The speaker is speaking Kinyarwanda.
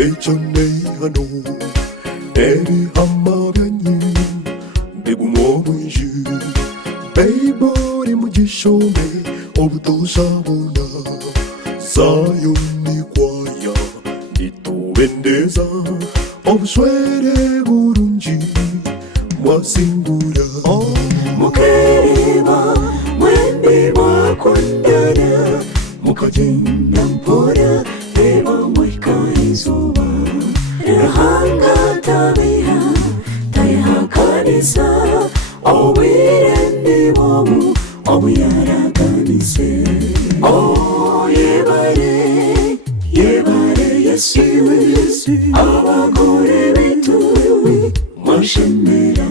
예전에 하노 에리 한마변이 내구모문지 베이버리 무지쇼메 오부도 사보나 사연이 과야 니또 웬데사 obsuere burunji mwasingura mukareba mwembi mwakundana mukagenda mpora reba mwika izuba rahanga tabiha tayahakanisa obwire wobu obuyaraganise yebare yebare yesu abagore bituwe mwashemera